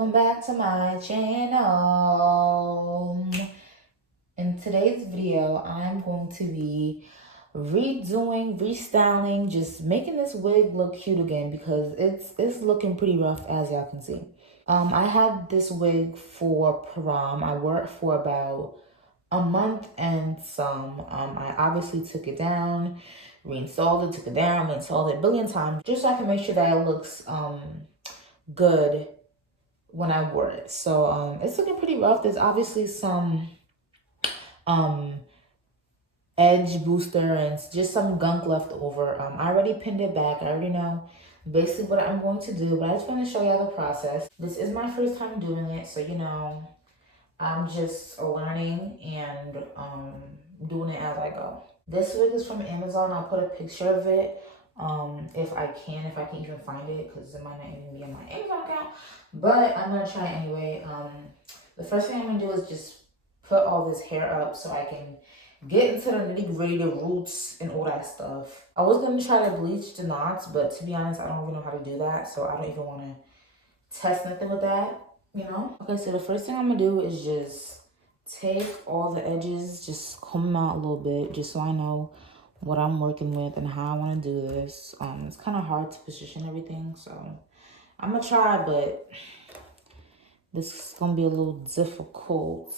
Welcome back to my channel. In today's video, I'm going to be redoing, restyling, just making this wig look cute again because it's looking pretty rough, as y'all can see. I had this wig for prom. I wore it for about a month and some. I obviously took it down, reinstalled it, took it down, reinstalled it a billion times, just so I can make sure that it looks good when I wore it. So it's looking pretty rough. There's obviously some um edge booster and just some gunk left over. I already pinned it back. I already know basically what I'm going to do, but I just want to show y'all the process. This is my first time doing it, so I'm just learning and doing it as I go. This wig is from Amazon. I'll put a picture of it if I can even find it, because it might not even be on my Amazon account, but I'm gonna try anyway. The first thing I'm gonna do is just put all this hair up so I can get into the nitty gritty, the roots and all that stuff. I was gonna try to bleach the knots, but to be honest, I don't even know how to do that, so I don't even want to test nothing with that, you know? Okay, so the first thing I'm gonna do is just take all the edges, just comb them out a little bit, just so I know what I'm working with and how I want to do this. It's kind of hard to position everything, so I'm gonna try, but this is gonna be a little difficult.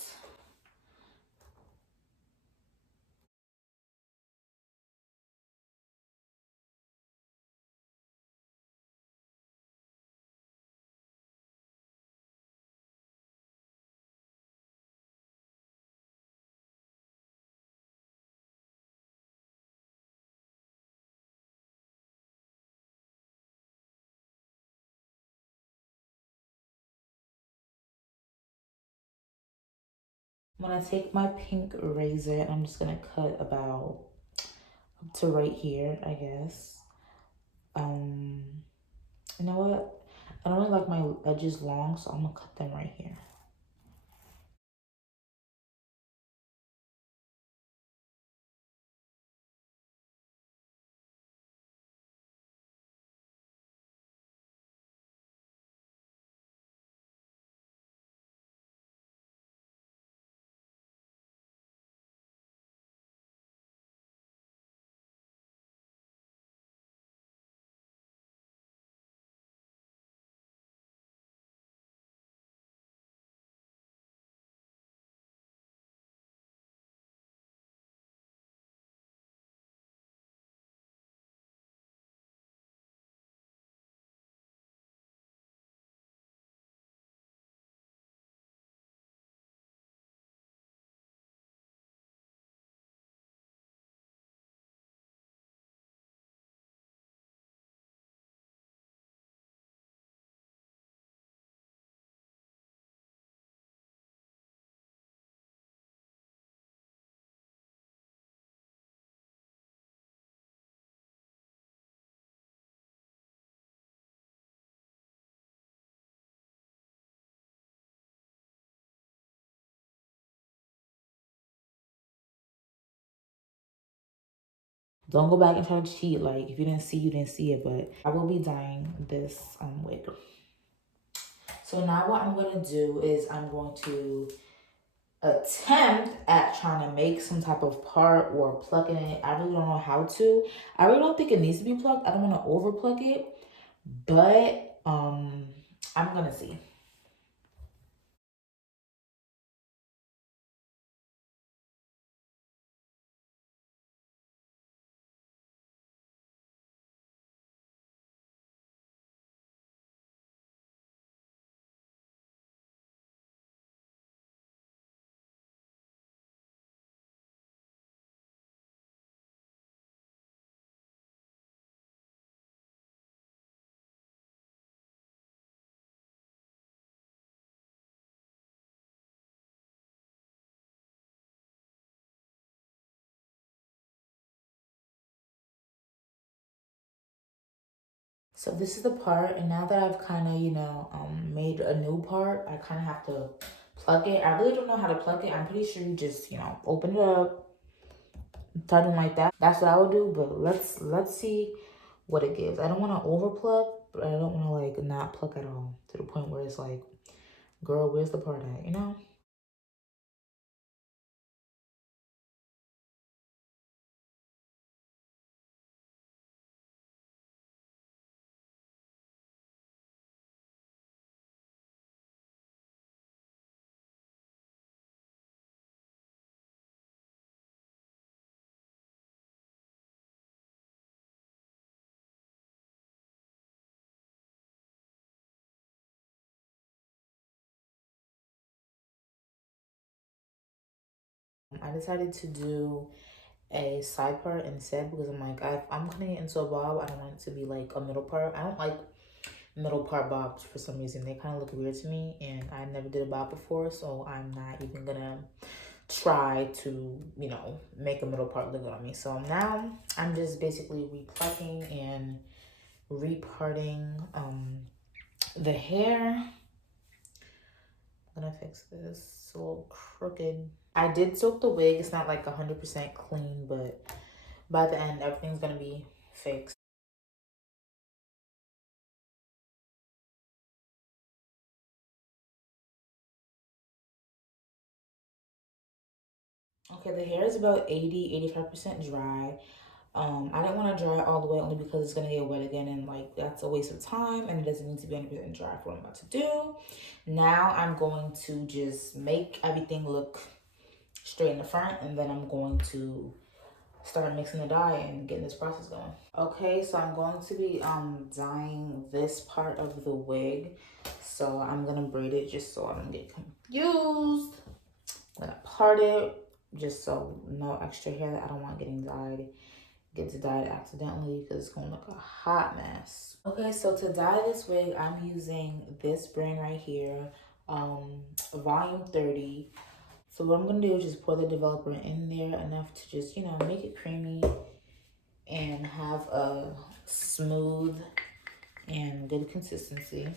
I'm gonna take my pink razor and I'm just gonna cut about up to right here, I guess. You know what? I don't really like my edges long, so I'm gonna cut them right here. Don't go back and try to cheat. Like, if you didn't see, you didn't see it. But I will be dyeing this wig. So now what I'm going to do is I'm going to attempt at trying to make some type of part or plucking it. I really don't know how to. I really don't think it needs to be plucked. I don't want to over pluck it. But I'm going to see. So this is the part, and now that I've kind of, made a new part, I kind of have to pluck it. I really don't know how to pluck it. I'm pretty sure you just, open it up, something like that. That's what I would do, but let's see what it gives. I don't want to over pluck, but I don't want to like not pluck at all to the point where it's like Girl, where's the part at, you know? I decided to do a side part instead because I'm like, I'm cutting it into a bob. I don't want it to be like a middle part. I don't like middle part bobs for some reason. They kind of look weird to me, and I never did a bob before, so I'm not even gonna try to, you know, make a middle part look good on me. So now I'm just basically replucking and reparting the hair. I'm gonna fix this. It's a little crooked. I did soak the wig. It's not like 100% clean, but by the end, everything's gonna be fixed. Okay, the hair is about 85% dry. I didn't want to dry all the way only because it's gonna get wet again, and like that's a waste of time, and it doesn't need to be 100% dry for what I'm about to do. Now I'm going to just make everything look straight in the front, and then I'm going to start mixing the dye and getting this process going. Okay, so I'm going to be dyeing this part of the wig. So I'm gonna braid it just so I don't get confused. I'm gonna part it just so no extra hair that I don't want getting dyed gets dyed accidentally because it's gonna look a hot mess. Okay, so to dye this wig, I'm using this brand right here, volume 30. So what I'm gonna do is just pour the developer in there enough to just, you know, make it creamy and have a smooth and good consistency.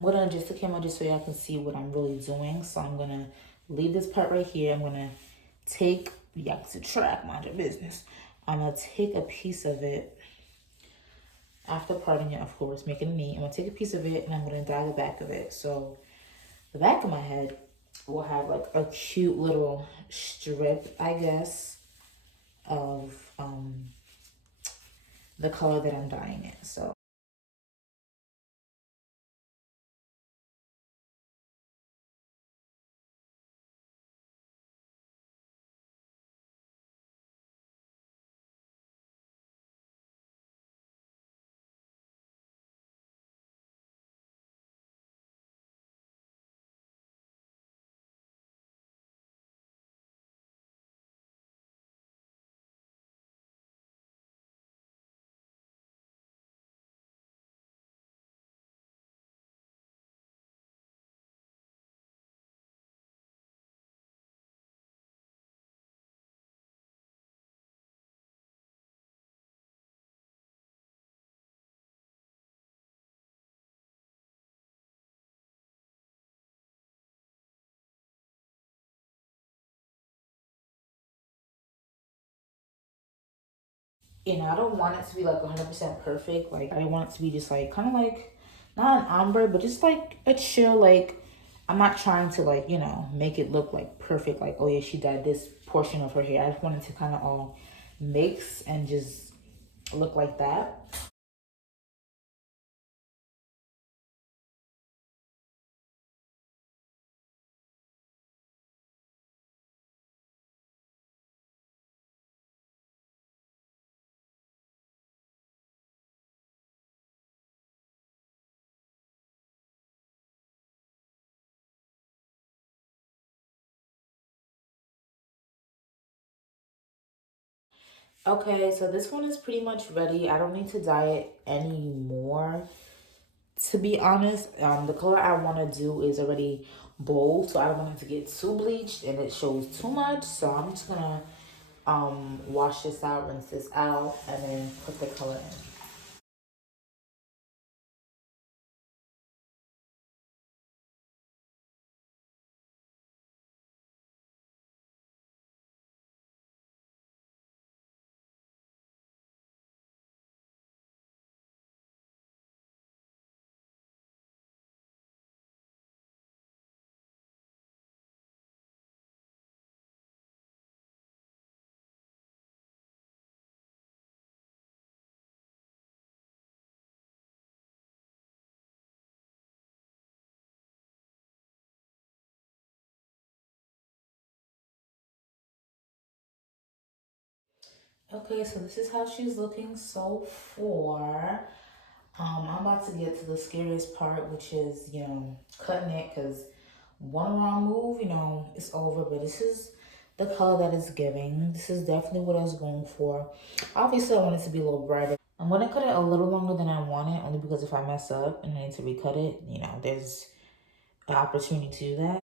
I'm gonna adjust the camera just so y'all can see what I'm really doing. So I'm gonna leave this part right here. I'm gonna take, y'all to track, mind your business. I'm gonna take a piece of it after parting it, of course, making it neat. I'm gonna take a piece of it and I'm gonna dye the back of it. So the back of my head will have like a cute little strip, I guess, of the color that I'm dyeing it. So I don't want it to be like 100% perfect. Like, I want it to be just like kind of like not an ombre, but just like a chill. Like, I'm not trying to like make it look like perfect. Like, oh yeah, she dyed this portion of her hair. I just wanted to kind of all mix and just look like that. Okay, so this one is pretty much ready. I don't need to dye it anymore. To be honest, the color I want to do is already bold, so I don't want it to get too bleached and it shows too much. So I'm just gonna wash this out, rinse this out, and then put the color in. Okay, so this is how she's looking so far. I'm about to get to the scariest part, which is, cutting it, because one wrong move, it's over. But this is the color that it's giving. This is definitely what I was going for. Obviously, I want it to be a little brighter. I'm going to cut it a little longer than I want it, only because if I mess up and I need to recut it, there's an opportunity to do that.